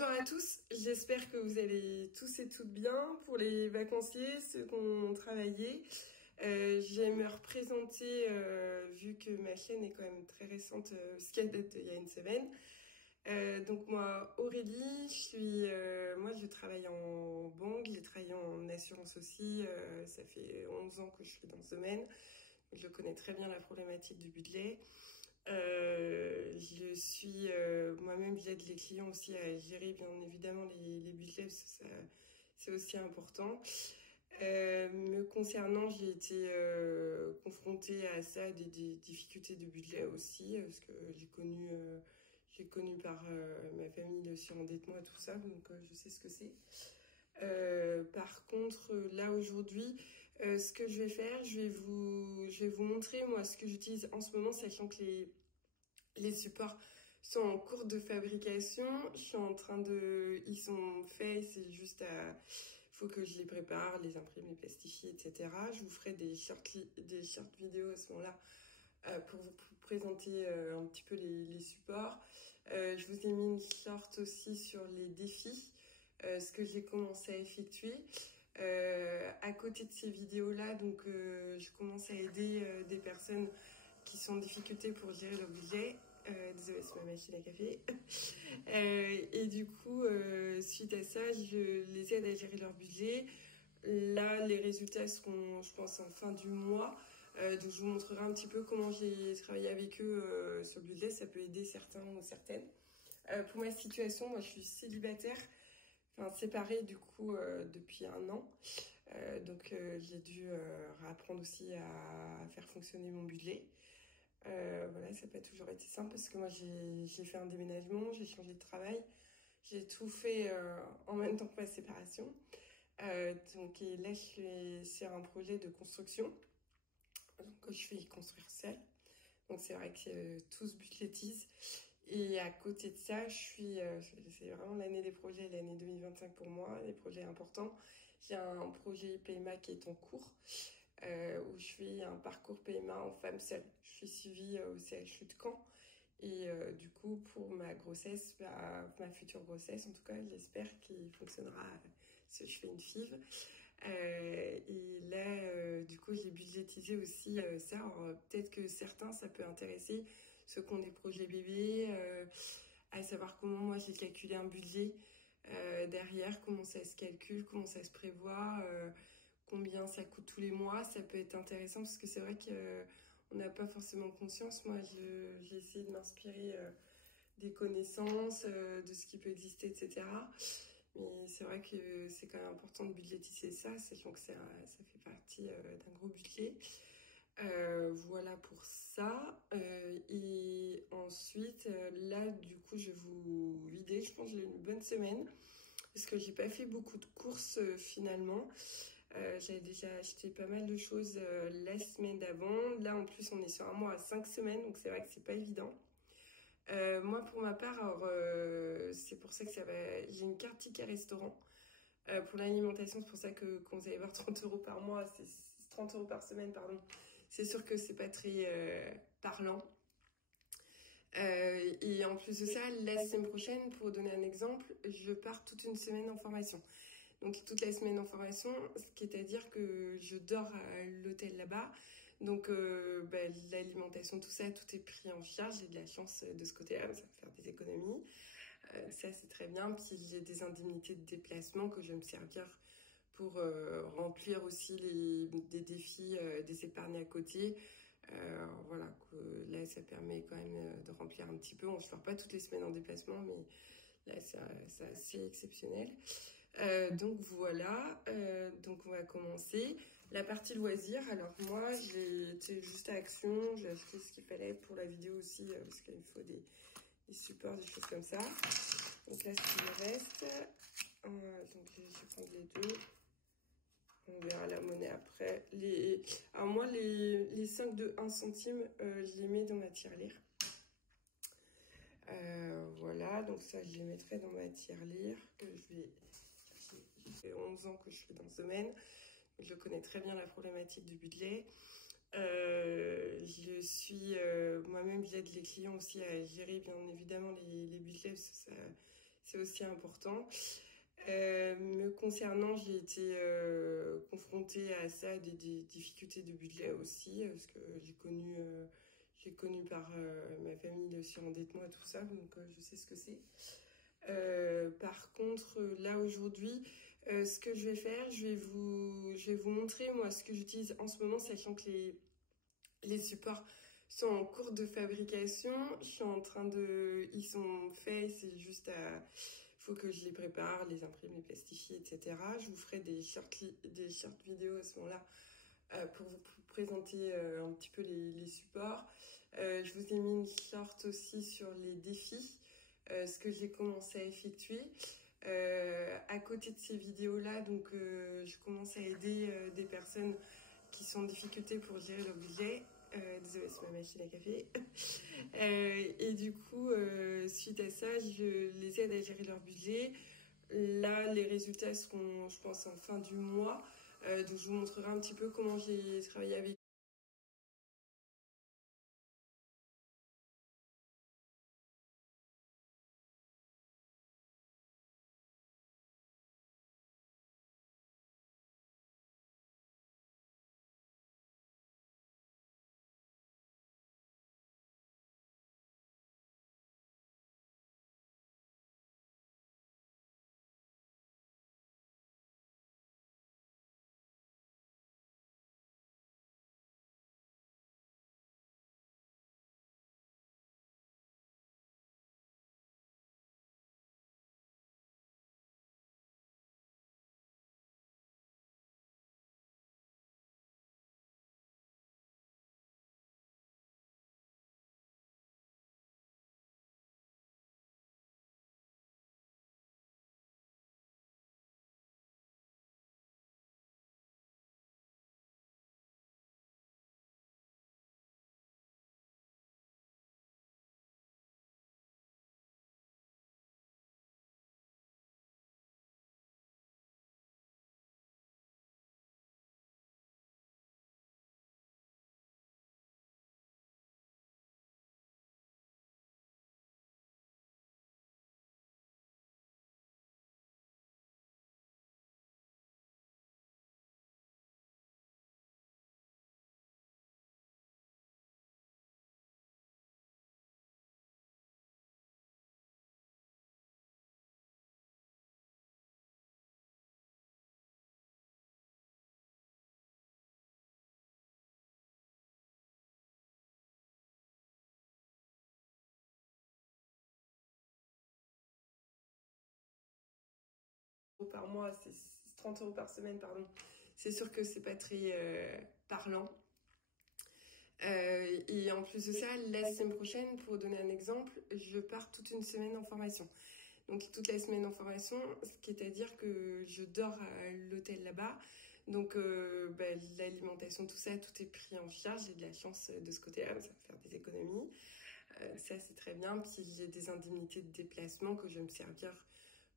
Bonjour à tous, j'espère que vous allez tous et toutes bien. Pour les vacanciers, ceux qui ont travaillé, j'aime me représenter, vu que ma chaîne est quand même très récente, ce qu'elle date il y a une semaine. Donc moi, Aurélie, moi je travaille en banque, j'ai travaillé en assurance aussi, ça fait 11 ans que je suis dans ce domaine. Je connais très bien la problématique du budget. Moi-même, j'aide les clients aussi à gérer bien évidemment les budgets, parce que c'est aussi important. Me concernant, j'ai été confrontée à ça, à des difficultés de budget aussi, parce que j'ai connu par ma famille le surendettement et tout ça, donc je sais ce que c'est. Par contre, là aujourd'hui, ce que je vais faire, je vais vous montrer moi ce que j'utilise en ce moment, sachant que les supports sont en cours de fabrication. Ils sont faits, c'est juste faut que je les prépare, les imprime, les plastifie, etc. Je vous ferai des short vidéos à ce moment-là pour vous présenter un petit peu les supports. Je vous ai mis une short aussi sur les défis, ce que j'ai commencé à effectuer. À côté de ces vidéos-là, donc je commence à aider des personnes qui sont en difficulté pour gérer leur budget. Désolée, c'est ma machine à café. Et du coup, suite à ça, je les aide à gérer leur budget. Là, les résultats seront, je pense, en fin du mois. Donc, je vous montrerai un petit peu comment j'ai travaillé avec eux sur le budget. Ça peut aider certains ou certaines. Pour ma situation, moi, je suis célibataire. Enfin, séparée du coup depuis 1 an. Donc, j'ai dû réapprendre aussi à faire fonctionner mon budget. Voilà, ça n'a pas toujours été simple parce que moi j'ai fait un déménagement, j'ai changé de travail, j'ai tout fait en même temps que ma séparation. Donc et là je suis sur un projet de construction, donc je vais construire seule. Donc c'est vrai que tout se budgétise. Et à côté de ça, c'est vraiment l'année des projets, l'année 2025 pour moi, des projets importants. J'ai un projet PMA qui est en cours. Où je fais un parcours PMA en femme seule. Je suis suivie au CHU de Caen. Et du coup, pour ma grossesse, ma future grossesse, en tout cas, j'espère qu'il fonctionnera si je fais une FIV. Et là, du coup, j'ai budgétisé aussi ça. Alors, peut-être que certains, ça peut intéresser ceux qui ont des projets bébés, à savoir comment moi j'ai calculé un budget derrière, comment ça se calcule, comment ça se prévoit, combien ça coûte tous les mois. Ça peut être intéressant parce que c'est vrai qu'on n'a pas forcément conscience. Moi, j'ai essayé de m'inspirer des connaissances, de ce qui peut exister, etc. Mais c'est vrai que c'est quand même important de budgétiser ça, sachant que ça fait partie d'un gros budget. Voilà pour ça. Et ensuite, là, du coup, je vais vous vider. Je pense que j'ai eu une bonne semaine parce que j'ai pas fait beaucoup de courses finalement. J'avais déjà acheté pas mal de choses la semaine d'avant. Là, en plus, on est sur un mois à 5 semaines, donc c'est vrai que c'est pas évident. Moi, pour ma part, alors, c'est pour ça que j'ai une carte ticket restaurant. Pour l'alimentation, c'est pour ça que quand vous allez voir 30 € par mois, c'est 30 € par semaine, pardon. C'est sûr que c'est pas très parlant. Et en plus de ça, la semaine prochaine, pour donner un exemple, je pars toute une semaine en formation. Donc toute la semaine en formation, ce qui est à dire que je dors à l'hôtel là-bas. Donc l'alimentation, tout ça, tout est pris en charge. J'ai de la chance de ce côté-là, ça va faire des économies. Ça c'est très bien. Puis j'ai des indemnités de déplacement que je vais me servir pour remplir aussi des défis, des épargnes à côté. Voilà, là ça permet quand même de remplir un petit peu. On ne se fait pas toutes les semaines en déplacement, mais là c'est assez exceptionnel. Donc voilà, donc on va commencer. La partie loisirs, alors moi j'ai été juste à Action, j'ai acheté ce qu'il fallait pour la vidéo aussi, parce qu'il faut des supports, des choses comme ça. Donc là ce qui me reste, donc je vais prendre les deux. On verra la monnaie après. Alors moi, les 5 de 1 centime, je les mets dans ma tirelire. Voilà, donc ça, je les mettrai dans ma tirelire. Ça fait 11 ans que je suis dans ce domaine. Je connais très bien la problématique du budget. Moi-même, j'aide les clients aussi à gérer, bien évidemment, les budgets. Parce que c'est aussi important. Me concernant, j'ai été confrontée à ça, des difficultés de budget aussi, parce que j'ai connu par ma famille le surendettement et tout ça, donc je sais ce que c'est. Par contre, là aujourd'hui, ce que je vais faire, je vais vous montrer moi ce que j'utilise en ce moment, sachant que les supports sont en cours de fabrication. Je suis en train de, ils sont faits, c'est juste à, faut que je les prépare, les imprime, les plastifie, etc. Je vous ferai des short vidéos à ce moment-là pour vous présenter un petit peu les supports. Je vous ai mis une short aussi sur les défis, ce que j'ai commencé à effectuer. À côté de ces vidéos-là, donc je commence à aider des personnes qui sont en difficulté pour gérer leur budget. Désolée, c'est ma machine à café. Et du coup, suite à ça, je les aide à gérer leur budget. Là, les résultats seront, je pense, en fin du mois. Donc, je vous montrerai un petit peu comment j'ai travaillé avec. Par mois, c'est 30 euros par semaine, pardon. C'est sûr que c'est pas très parlant. Et en plus de ça, la semaine prochaine, pour donner un exemple, je pars toute une semaine en formation. Donc toute la semaine en formation, ce qui est à dire que je dors à l'hôtel là-bas. Donc l'alimentation, tout ça, tout est pris en charge. J'ai de la chance de ce côté-là, ça va faire des économies. Ça, c'est très bien. Puis j'ai des indemnités de déplacement que je vais me servir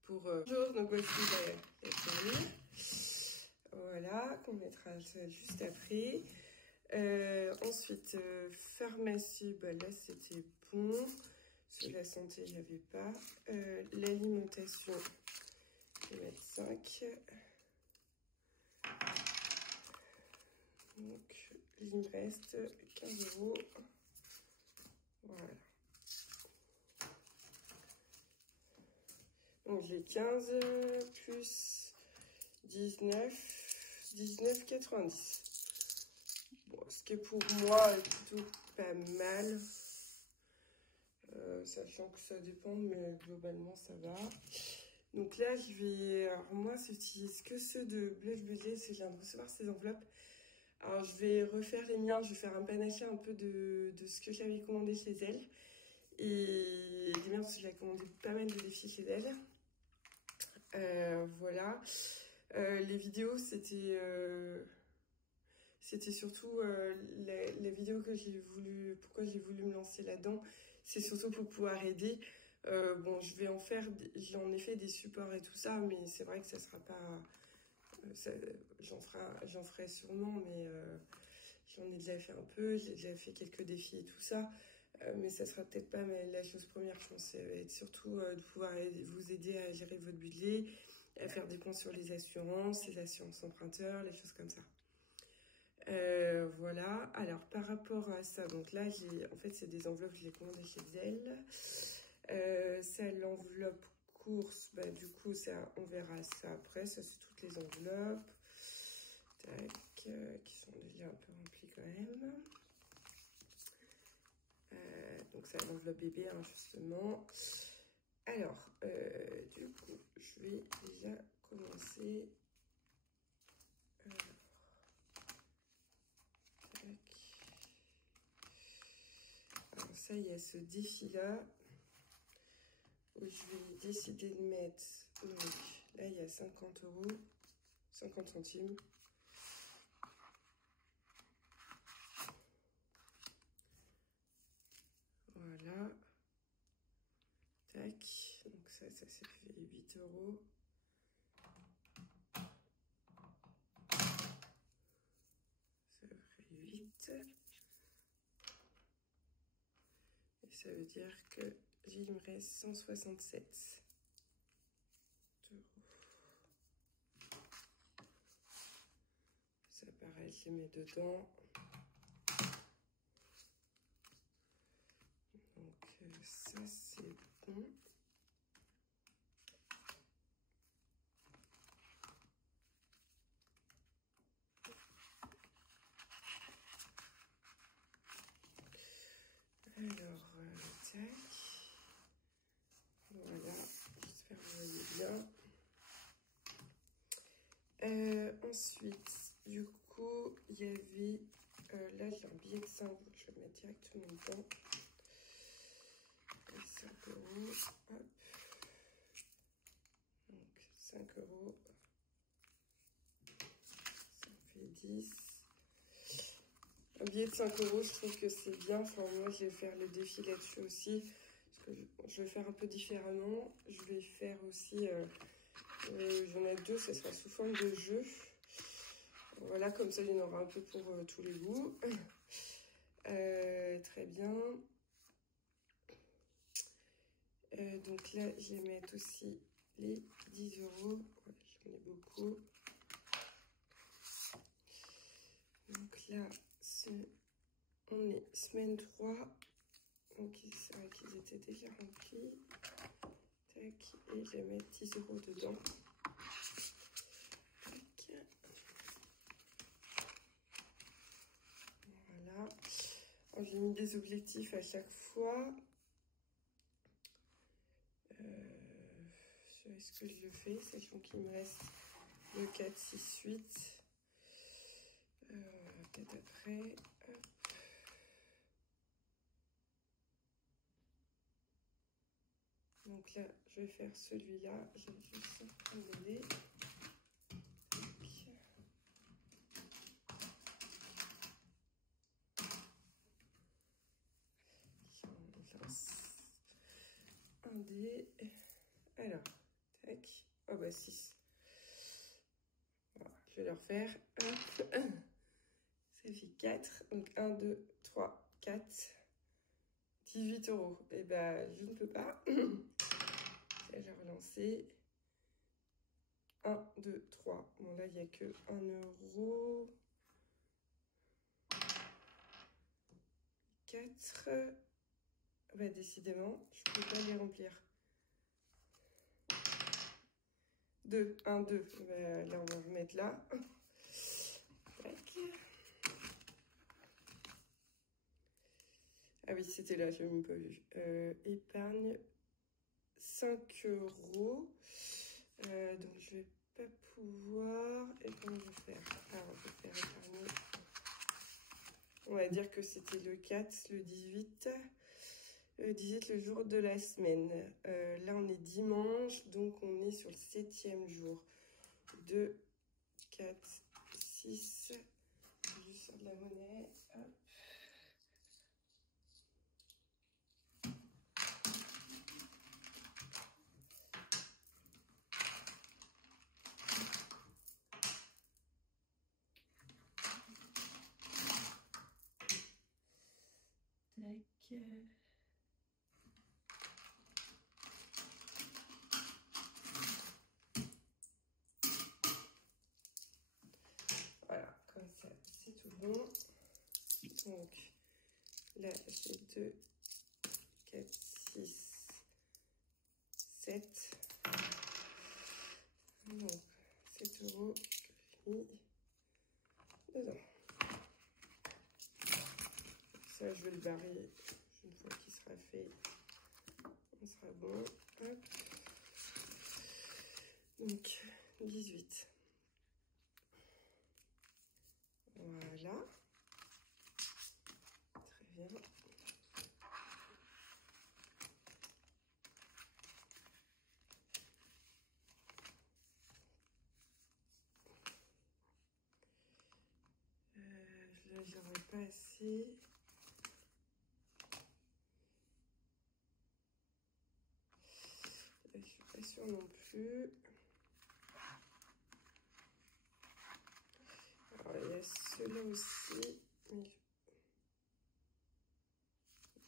pour jour. Donc voici la série. Voilà, qu'on mettra juste après. Ensuite, pharmacie, là c'était bon. Sur la santé, il n'y avait pas. L'alimentation, je vais mettre 5. Donc, il me reste 15 euros. Voilà. Donc, j'ai 15 plus 19,90. Bon, ce qui est pour moi est plutôt pas mal. Sachant que ça dépend, mais globalement, ça va. Donc là, je vais... Alors moi, j'utilise que ceux de Blush Budget, parce que je viens de recevoir ces enveloppes. Alors je vais refaire les miens, je vais faire un panaché un peu de ce que j'avais commandé chez elle. Et les miens, parce que j'avais commandé pas mal de défis chez elle. Voilà. Les vidéos, c'était surtout la vidéo que j'ai voulu... Pourquoi j'ai voulu me lancer là-dedans, c'est surtout pour pouvoir aider. Bon, je vais en faire, j'en ai fait des supports et tout ça, mais c'est vrai que ça sera pas... j'en ferai sûrement, mais j'en ai déjà fait un peu, j'ai déjà fait quelques défis et tout ça. Mais ça sera peut-être pas la chose première, je pense. Ça va être surtout de pouvoir vous aider à gérer votre budget, à faire des points sur les assurances emprunteurs, les choses comme ça. Voilà. Alors, par rapport à ça, donc là, en fait, c'est des enveloppes, je les commandées chez elle. Ça, l'enveloppe course, bah, du coup, ça, on verra ça après. Ça, c'est toutes les enveloppes. Tac, qui sont déjà un peu remplies quand même. Donc, ça, l'enveloppe bébé, hein, justement. Alors, du coup, je vais déjà commencer. Alors ça, il y a ce défi-là où je vais décider de mettre. Donc là, il y a 50 €, 50 centimes. Voilà. Tac. Donc ça fait 8 €. Ça ferait 8. Et ça veut dire que il me reste 167 €. Ça pareil, je les mets dedans. Donc ça c'est bon. Alors, tac. Voilà, j'espère que vous voyez bien. Ensuite, du coup, il y avait... là, j'ai un billet de 5 €. Je vais le mettre directement dedans. 5 €. Hop. Donc, 5 €. Ça fait 10. Un billet de 5 €, je trouve que c'est bien. Enfin, moi, je vais faire le défi là-dessus aussi. Parce que je vais faire un peu différemment. Je vais faire aussi... j'en ai 2, ça sera sous forme de jeu. Voilà, comme ça, il y en aura un peu pour tous les goûts. Très bien. Donc là, je vais mettre aussi les 10 €. Ouais, j'en ai beaucoup. Donc là, on est semaine 3. Donc c'est vrai qu'ils étaient déjà remplis. Tac, et je vais mettre 10 € dedans. Tac. Voilà. J'ai mis des objectifs à chaque fois. Est-ce que je le fais, sachant qu'il me reste le 4, 6, 8. Peut-être après. Hop. Donc là, je vais faire celui-là. J'ai juste un délai. On lance un dé. Alors, tac. Oh bah 6. Voilà, je vais le refaire. Hop. Ça fait 4. Donc 1, 2, 3, 4. 18 €. Et bah, je ne peux pas. Je vais relancer. 1, 2, 3. Bon, là, il n'y a que 1 €. 4. Bah, décidément, je ne peux pas les remplir. 2, 1, 2. Bah, là, on va remettre là. Tac. Ah oui, c'était là, je n'ai même pas vu. Épargne 5 €. Donc, je vais pas pouvoir. Et comment je vais faire? Alors, je vais faire épargner. On va dire que c'était le 4, le 18. Le 18, le jour de la semaine. Là, on est dimanche, donc on est sur le 7e jour. 2, 4, 6. Juste sur de la monnaie. Hop. Voilà, comme ça, c'est tout bon. Donc, là, j'ai 2, 4, 6, 7. Donc, 7 € que j'ai mis dedans. Ça, je vais le barrer une fois qu'il sera fait. On sera bon. Hop. Donc, 18. Voilà. Très bien. Là, j'aurais pas assez. Là, je suis pas sûre non plus. Alors, il y a ceux-là aussi. Mais...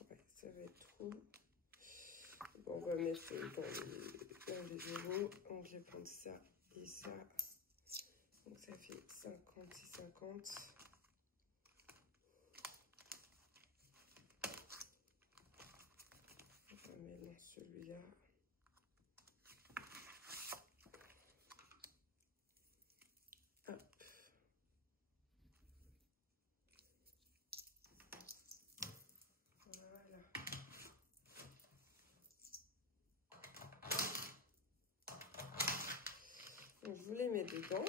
ouais, ça va être trop. Bon, on va mettre dans les 0. Donc, je vais prendre ça et ça. Donc, ça fait 50 et 50. On va mettre dans celui-là. Hop. Voilà. Donc, je voulais mettre dedans.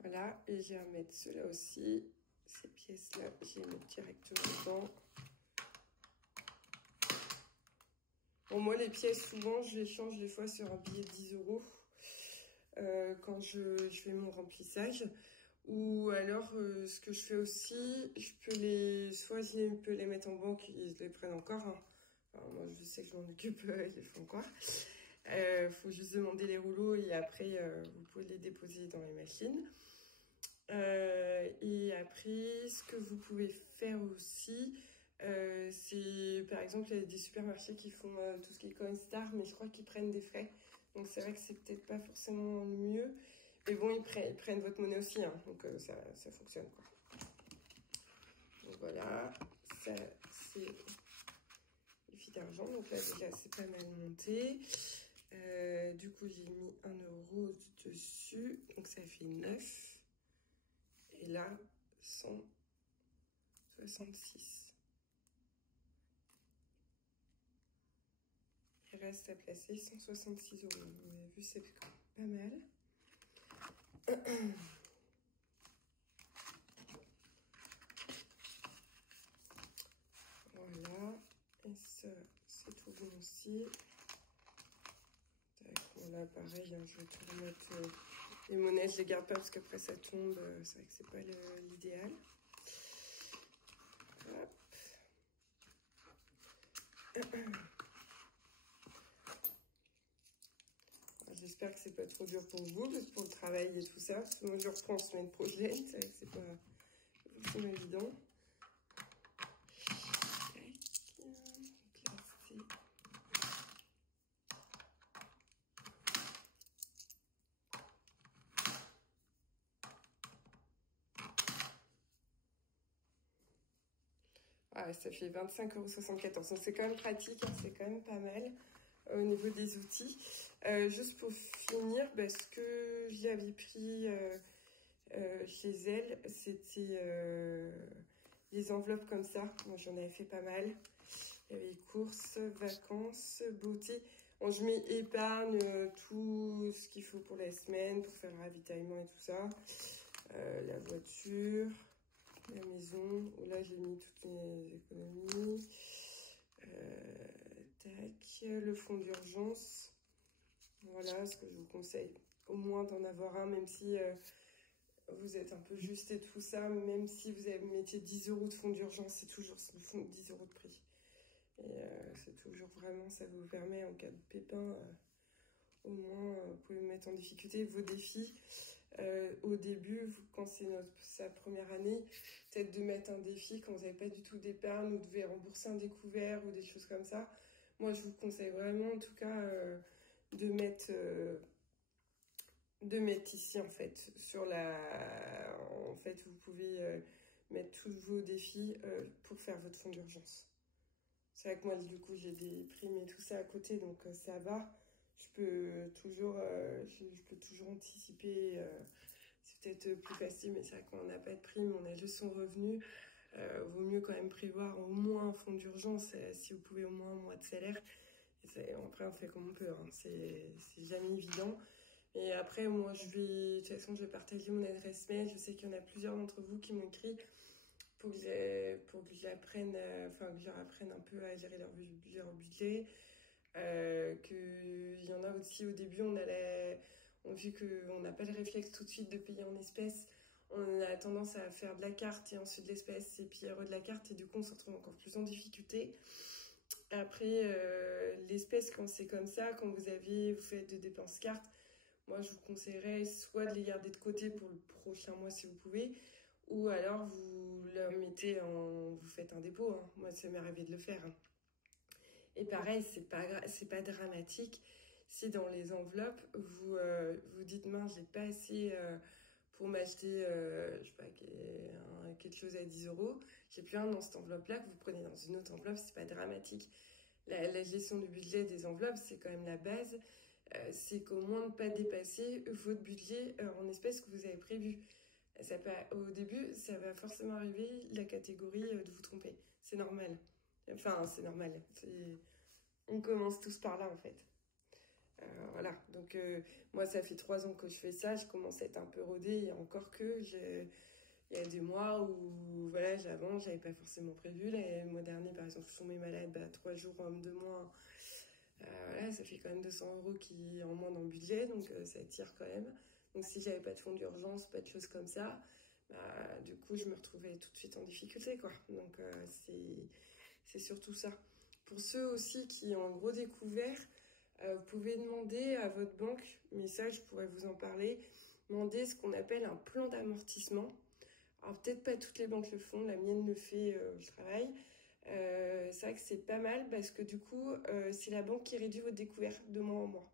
Voilà, et je vais remettre ceux-là aussi. Ces pièces-là, je vais mettre directement dedans. Bon, moi, les pièces, souvent, je les change des fois sur un billet de 10 € quand je fais mon remplissage. Ou alors, ce que je fais aussi, je peux soit je peux les mettre en banque, ils les prennent encore. Hein. Alors, moi, je sais que je m'en occupe, ils le font encore. Faut juste demander les rouleaux et après, vous pouvez les déposer dans les machines. Et après, ce que vous pouvez faire aussi, c'est par exemple, il y a des supermarchés qui font tout ce qui est Coinstar, mais je crois qu'ils prennent des frais. Donc c'est vrai que c'est peut-être pas forcément le mieux. Mais bon, ils prennent votre monnaie aussi, hein, donc ça fonctionne quoi. Donc voilà, ça c'est les filles d'argent. Donc là déjà c'est pas mal monté. Du coup j'ai mis 1 € dessus, donc ça fait 9. Et là, 166. Il reste à placer 166 €. Vous avez vu, c'est pas mal. Voilà. Et ça, c'est tout bon aussi. Bon, là, pareil, hein, je vais tout remettre. Les monnaies, je les garde pas parce qu'après ça tombe. C'est vrai que c'est pas l'idéal. J'espère que c'est pas trop dur pour vous, parce que pour le travail et tout ça. Parce que moi, je reprends semaine prochaine. C'est vrai que c'est pas forcément évident. Ah, ça fait 25,74 €. Donc c'est quand même pratique, hein, c'est quand même pas mal au niveau des outils. Juste pour finir, ce que j'avais pris chez elle, c'était les enveloppes comme ça. Moi, j'en avais fait pas mal. Il y avait courses, vacances, beauté. Bon, je mets épargne, tout ce qu'il faut pour la semaine, pour faire le ravitaillement et tout ça. La voiture, la maison, où là j'ai mis toutes mes économies. Tac, le fonds d'urgence. Voilà ce que je vous conseille au moins d'en avoir un, même si vous êtes un peu juste et tout ça, même si vous mettez 10 € de fonds d'urgence, c'est toujours le fonds de 10 € de prix. Et c'est toujours vraiment, ça vous permet en cas de pépin, au moins vous pouvez mettre en difficulté vos défis. Au début, quand c'est sa première année, peut-être de mettre un défi quand vous n'avez pas du tout d'épargne ou vous devez rembourser un découvert ou des choses comme ça. Moi, je vous conseille vraiment, en tout cas, de mettre, ici, en fait, en fait, vous pouvez mettre tous vos défis pour faire votre fonds d'urgence. C'est vrai que moi, du coup, j'ai des primes et tout ça à côté, donc ça va. Je peux toujours anticiper. C'est peut-être plus facile, mais c'est vrai qu'on n'a pas de prime, on a juste son revenu. Vaut mieux quand même prévoir au moins un fonds d'urgence, si vous pouvez au moins un mois de salaire. Après, on fait comme on peut, hein. C'est jamais évident. Et après, moi, de toute façon, je vais partager mon adresse mail. Je sais qu'il y en a plusieurs d'entre vous qui m'ont écrit pour que je l'apprenne, enfin, que je leur apprenne un peu à gérer leur budget. Qu'il y en a aussi au début, vu qu'on n'a pas le réflexe tout de suite de payer en espèces, on a tendance à faire de la carte et ensuite de l'espèce et puis de la carte, et du coup on se retrouve encore plus en difficulté. Après, l'espèce, quand c'est comme ça, quand vous faites de dépenses carte, moi je vous conseillerais soit de les garder de côté pour le prochain mois si vous pouvez, ou alors vous vous faites un dépôt, hein. Moi ça m'est arrivé de le faire, hein. Et pareil, c'est pas dramatique si dans les enveloppes, vous dites, mince, j'ai pas assez pour m'acheter, je sais pas, quelque chose à 10 euros. J'ai plus un dans cette enveloppe-là, que vous prenez dans une autre enveloppe, c'est pas dramatique. La gestion du budget des enveloppes, c'est quand même la base. C'est qu'au moins ne pas dépasser votre budget en espèces que vous avez prévu. Au début, ça va forcément arriver, la catégorie de vous tromper. C'est normal. Enfin, c'est normal. On commence tous par là, en fait. Voilà. Donc, moi, ça fait 3 ans que je fais ça. Je commence à être un peu rodée. Et encore il y a des mois où, voilà, j'avais pas forcément prévu. Le mois dernier, par exemple, je suis tombée malade, 3 jours de moins. Voilà, ça fait quand même 200 euros en moins dans le budget. Donc, ça tire quand même. Donc, si j'avais pas de fonds d'urgence, pas de choses comme ça, du coup, je me retrouvais tout de suite en difficulté, quoi. Donc, c'est surtout ça. Pour ceux aussi qui ont un gros découvert, vous pouvez demander à votre banque, mais ça, je pourrais vous en parler, demander ce qu'on appelle un plan d'amortissement. Alors, peut-être pas toutes les banques le font, la mienne le fait au travail. C'est vrai que c'est pas mal parce que du coup, c'est la banque qui réduit votre découvert de mois en mois.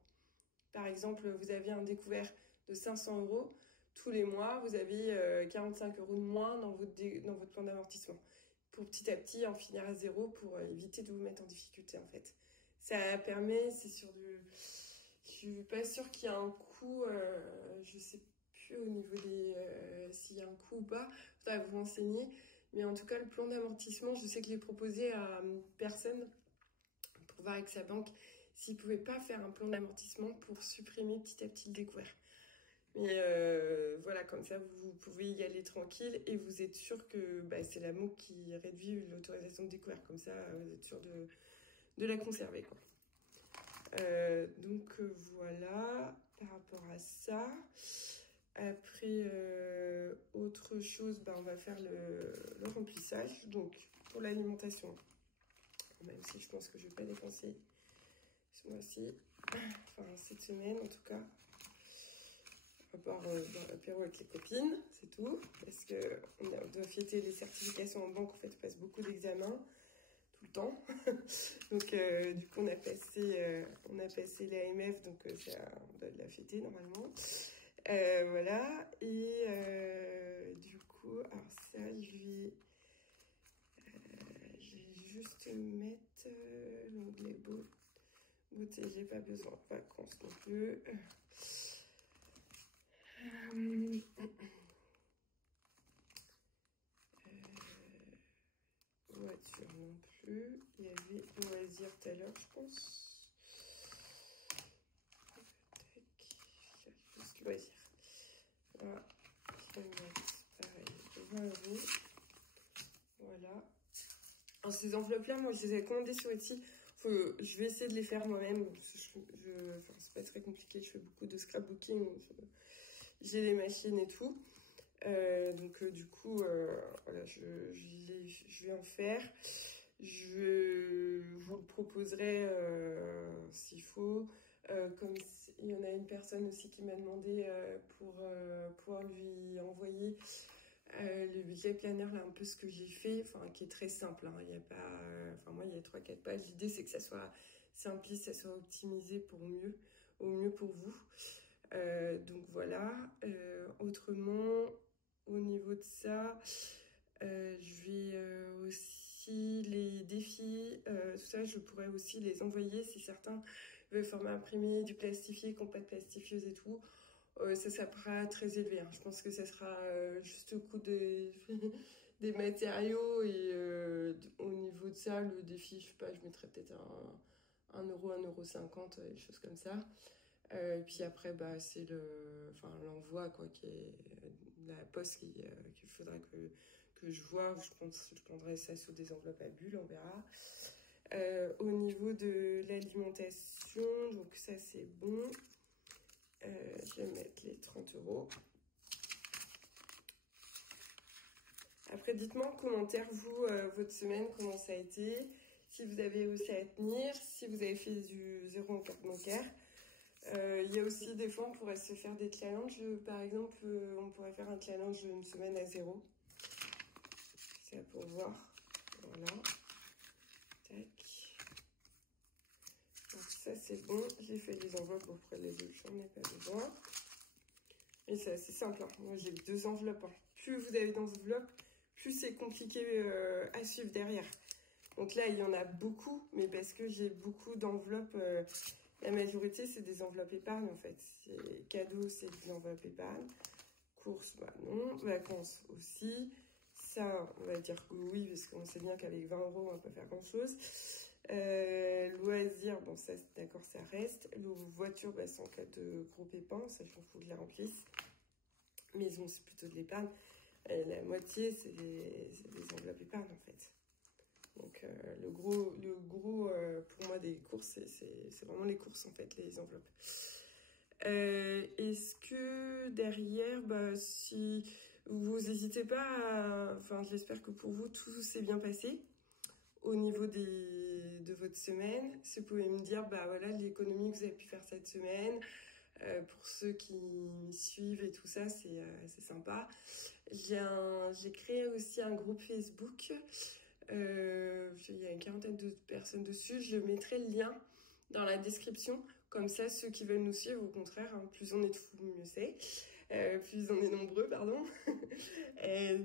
Par exemple, vous avez un découvert de 500 euros. Tous les mois, vous avez 45 euros de moins dans votre plan d'amortissement. Pour petit à petit en finir à zéro pour éviter de vous mettre en difficulté, en fait. Ça permet, c'est sur du... Je suis pas sûre qu'il y a un coût, je sais plus au niveau s'il y a un coût ou pas. Faudra vous renseigner. Mais en tout cas, le plan d'amortissement, je sais que j'ai proposé à personne pour voir avec sa banque s'il ne pouvait pas faire un plan d'amortissement pour supprimer petit à petit le découvert. Mais voilà, comme ça, vous pouvez y aller tranquille et vous êtes sûr que c'est la banque qui réduit l'autorisation de découvert. Comme ça, vous êtes sûr de la conserver, quoi. Donc voilà, par rapport à ça. Après, autre chose, on va faire le remplissage. Donc, pour l'alimentation, même si je pense que je ne vais pas dépenser ce mois-ci, enfin cette semaine en tout cas, à part dans l'apéro avec les copines, c'est tout. Parce qu'on doit fêter les certifications en banque, en fait, on passe beaucoup d'examens tout le temps. Donc, du coup, on a passé l'AMF, donc on doit la fêter normalement. Voilà, et du coup, alors ça, je vais juste mettre l'onglet beauté, j'ai pas besoin de vacances non plus. Voiture non plus, il y avait loisirs tout à l'heure, je pense. Juste loisirs. Voilà, je vais mettre pareil 20 euros. Voilà. Alors, ces enveloppes-là, moi, je les ai commandées sur Etsy. Je vais essayer de les faire moi-même. Enfin, c'est pas très compliqué. Je fais beaucoup de scrapbooking. J'ai les machines et tout. Donc, du coup, voilà, je vais en faire. Je vous le proposerai s'il faut. Il y en a une personne aussi qui m'a demandé pour pouvoir lui envoyer le budget planner, là, un peu ce que j'ai fait, enfin, qui est très simple, hein. Il y a pas, enfin, moi, il y a 3-4 pages. L'idée, c'est que ça soit simpliste, ça soit optimisé au mieux pour vous. Donc voilà. Autrement, au niveau de ça, je vais aussi les défis, tout ça, je pourrais aussi les envoyer si certains veulent format imprimé, du plastifié, qui n'ont pas de plastifieuse et tout. Ça sera très élevé, hein. Je pense que ça sera juste au coût des, des matériaux et au niveau de ça, le défi, je sais pas, je mettrais peut-être un euro, 1,50 €, des choses comme ça. Et puis après, bah, c'est l'envoi, quoi, qui est la poste qu'il faudra que je vois. Je prendrai ça sous des enveloppes à bulles, on verra. Au niveau de l'alimentation, donc ça c'est bon. Je vais mettre les 30 €. Après, dites-moi en commentaire, vous, votre semaine, comment ça a été. Si vous avez aussi à tenir, si vous avez fait du zéro en carte bancaire. Il y a aussi des fois, on pourrait se faire des challenges. Par exemple, on pourrait faire un challenge d'une semaine à zéro. C'est pour voir. Voilà. Tac. Donc ça, c'est bon. J'ai fait les enveloppes auprès les autres, j'en ai pas besoin. Et c'est assez simple, hein. Moi, j'ai 2 enveloppes, hein. Plus vous avez d'enveloppes, plus c'est compliqué à suivre derrière. Donc là, il y en a beaucoup, mais parce que j'ai beaucoup d'enveloppes, la majorité, c'est des enveloppes épargne, en fait. Cadeaux, c'est des enveloppes épargne. Courses, bah non. Vacances aussi. Ça, on va dire que oui, parce qu'on sait bien qu'avec 20 €, on va pas faire grand-chose. Loisirs, bon, ça, d'accord, ça reste. Voiture, bah, c'est en cas de gros pépins, ça, je m'en fous que je la remplisse. Maison, c'est plutôt de l'épargne. La moitié, c'est des enveloppes épargne, en fait. Donc, le gros pour moi, des courses, c'est vraiment les courses, en fait, les enveloppes. Est-ce que derrière, bah, si vous n'hésitez pas enfin, j'espère que pour vous, tout s'est bien passé au niveau de votre semaine. Si vous pouvez me dire, bah voilà, l'économie que vous avez pu faire cette semaine, pour ceux qui me suivent et tout ça, c'est sympa. J'ai créé aussi un groupe Facebook. Il y a une quarantaine de personnes dessus. Je mettrai le lien dans la description. Comme ça, ceux qui veulent nous suivre, au contraire, hein, plus on est de fous, mieux c'est. Plus on est nombreux, pardon.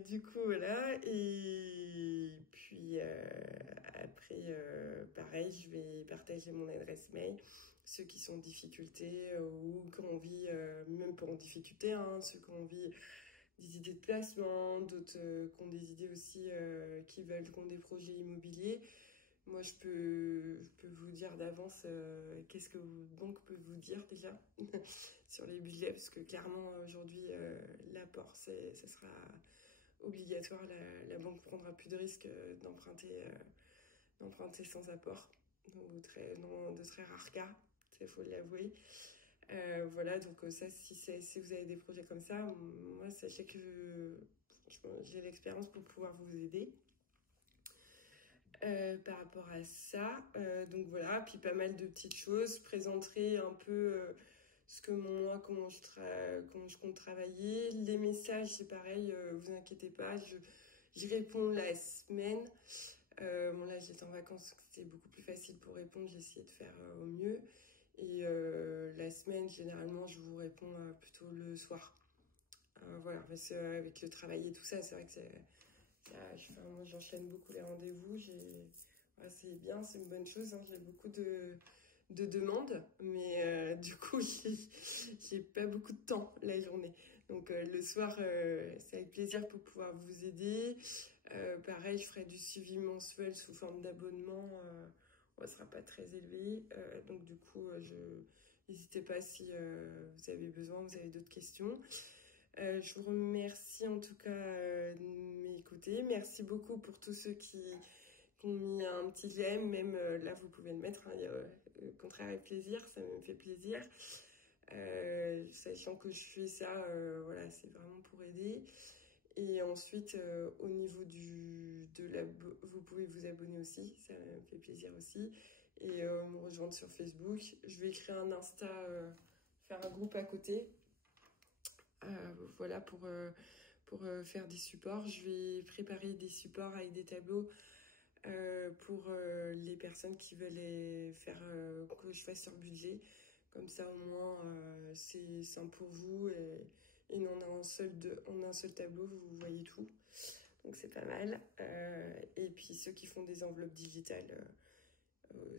Du coup, voilà. Et puis, après, pareil, je vais partager mon adresse mail. Ceux qui sont en difficulté ou qui ont envie, même pas en difficulté, hein, ceux qui ont envie des idées de placement, d'autres qui ont des idées aussi, qui ont des projets immobiliers. Moi, je peux vous dire d'avance qu'est-ce que banque peut vous dire déjà sur les budgets, parce que clairement, aujourd'hui, l'apport, ça sera obligatoire. La banque prendra plus de risques d'emprunter sans apport, dans de très rares cas, il faut l'avouer. Voilà, donc ça, si vous avez des projets comme ça, moi, sachez que j'ai l'expérience pour pouvoir vous aider. Par rapport à ça, donc voilà, puis pas mal de petites choses. Je présenterai un peu comment je compte travailler. Les messages, c'est pareil, vous inquiétez pas, j'y réponds la semaine. Bon là, j'étais en vacances, c'était beaucoup plus facile pour répondre, j'ai essayé de faire au mieux. Et la semaine, généralement, je vous réponds plutôt le soir. Voilà, parce qu'avec le travail et tout ça, c'est vrai que moi, j'enchaîne beaucoup les rendez-vous. C'est bien, c'est une bonne chose, hein. J'ai beaucoup de demandes, mais du coup, j'ai pas beaucoup de temps la journée. Donc le soir, c'est avec plaisir pour pouvoir vous aider. Pareil, je ferai du suivi mensuel sous forme d'abonnement. Ça sera pas très élevé. Donc du coup, n'hésitez pas si vous avez besoin, vous avez d'autres questions. Je vous remercie en tout cas de m'écouter. Merci beaucoup pour tous ceux qui ont mis un petit j'aime. Même là, vous pouvez le mettre, hein, au contraire avec plaisir, ça me fait plaisir. Sachant que je fais ça, voilà, c'est vraiment pour aider. Et ensuite, au niveau vous pouvez vous abonner aussi, ça me fait plaisir aussi. Et me rejoindre sur Facebook. Je vais créer un Insta, faire un groupe à côté. Voilà, pour faire des supports. Je vais préparer des supports avec des tableaux pour les personnes qui veulent faire que je fasse sur budget. Comme ça, au moins, c'est simple pour vous. Et on a un seul tableau, vous voyez tout. Donc c'est pas mal. Et puis ceux qui font des enveloppes digitales,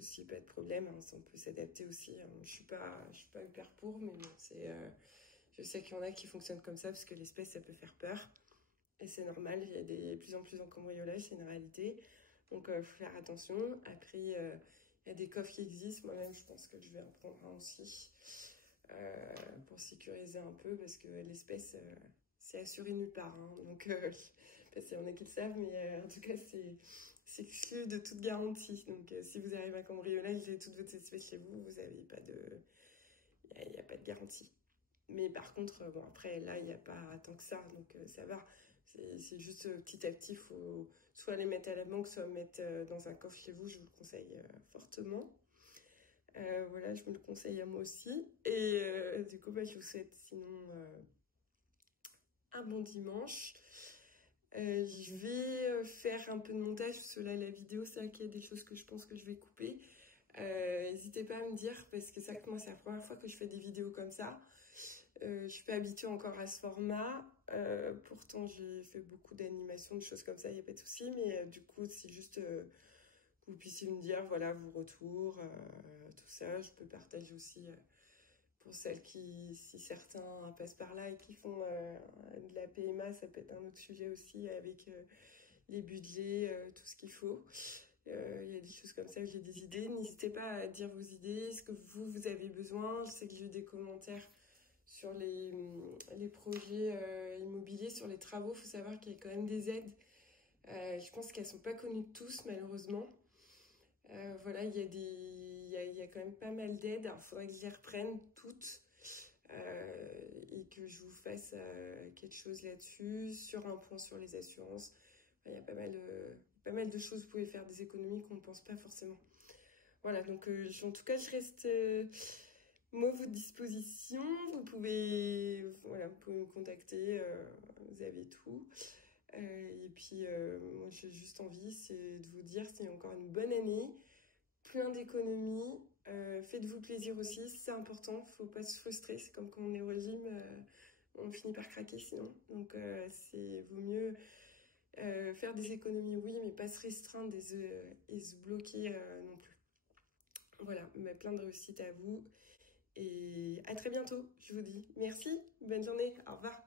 s'il n'y a pas de problème, hein, ça on peut s'adapter aussi. Hein. Je suis pas hyper pour, mais bon, je sais qu'il y en a qui fonctionnent comme ça parce que l'espèce ça peut faire peur. Et c'est normal, il y a de plus en plus en cambriolage, c'est une réalité. Donc faut faire attention. Après, il y a des coffres qui existent. Moi-même, je pense que je vais en prendre un aussi pour sécuriser un peu parce que l'espèce, c'est assuré nulle part. Hein. Donc, je sais pas s'il y en a qui le savent, mais en tout cas, c'est exclu de toute garantie. Donc, si vous arrivez à cambriolage et toute votre espèce chez vous, vous n'avez pas il n'y a pas de garantie. Mais par contre, bon, après, là, il n'y a pas tant que ça, donc ça va. C'est juste petit à petit, il faut soit les mettre à la banque, soit mettre dans un coffre chez vous. Je vous le conseille fortement. Voilà, je me le conseille à moi aussi. Et du coup, je vous souhaite sinon un bon dimanche. Je vais faire un peu de montage, parce que là, la vidéo, c'est vrai qu'il y a des choses que je pense que je vais couper. N'hésitez pas à me dire, parce que c'est vrai que moi, c'est la première fois que je fais des vidéos comme ça. Je suis pas habituée encore à ce format. Pourtant, j'ai fait beaucoup d'animations, de choses comme ça, il n'y a pas de souci. Mais du coup, c'est juste que vous puissiez me dire, voilà, vos retours, tout ça. Je peux partager aussi pour celles si certains passent par là et qui font de la PMA, ça peut être un autre sujet aussi avec les budgets, tout ce qu'il faut. Il y a des choses comme ça, j'ai des idées. N'hésitez pas à dire vos idées, ce que vous avez besoin. Je sais que j'ai eu des commentaires sur les projets immobiliers, sur les travaux. Il faut savoir qu'il y a quand même des aides. Je pense qu'elles ne sont pas connues de tous, malheureusement. Voilà, il y a quand même pas mal d'aides. Alors, il faudrait que je les reprenne toutes et que je vous fasse quelque chose là-dessus, sur un point sur les assurances. Il y a pas mal de choses. Vous pouvez faire des économies qu'on ne pense pas forcément. Voilà, donc en tout cas, je reste moi à votre disposition. Vous pouvez me contacter, vous avez tout. Et puis, moi, j'ai juste envie, c'est de vous dire, c'est encore une bonne année, plein d'économies. Faites-vous plaisir aussi, c'est important, faut pas se frustrer. C'est comme quand on est au régime, on finit par craquer sinon. Donc, vaut mieux faire des économies, oui, mais pas se restreindre et se bloquer non plus. Voilà, mais plein de réussite à vous. Et à très bientôt, je vous dis merci, bonne journée, au revoir.